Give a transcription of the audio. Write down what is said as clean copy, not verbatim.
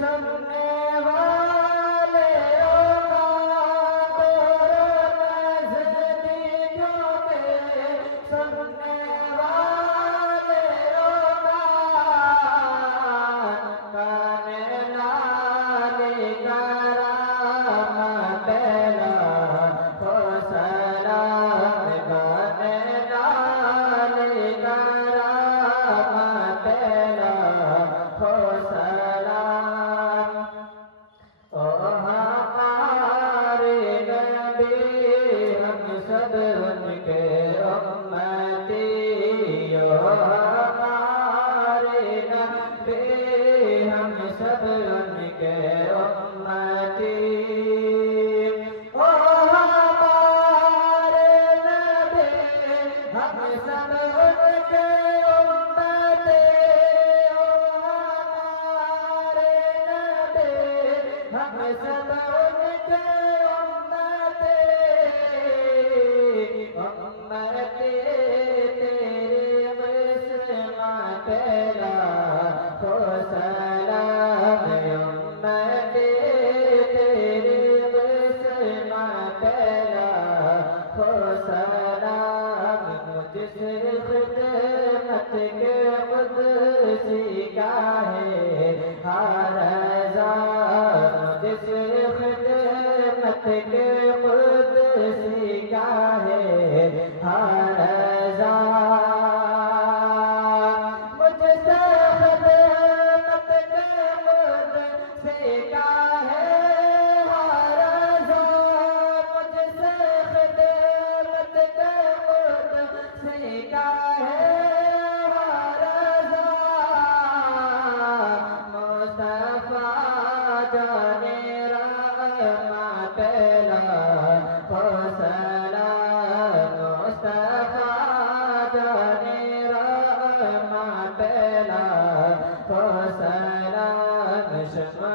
सुनने वालों का तोरो नज़दीकों में सुनने वालों का काने लाली करामत हो सलाम काने लाली करामत हो सलाम ओ हमारे नबी हम सब उनके उम्मती ओ हमारे नबी हम सब उनके उम्मती ओ हमारे नबी हम सब उनके उम्मती ओ हमारे नबी हम सब उनके उम्मती उम्मती तेरे किस्मत ला हो सलाम उम्मती तेरे किस्मत ला हो सलाम मुझसे खिदमत के कुदसी का है हर मुझसे खिदमत के कुदसी का है हर मुझसे खिदमत के कुदसी का है हर मुझसे खिदमत के कुदसी का है हर मुस्तफा जाने रहमत ला हो सलाम मुस्तफा जाने रहमत ला हो सलाम शमा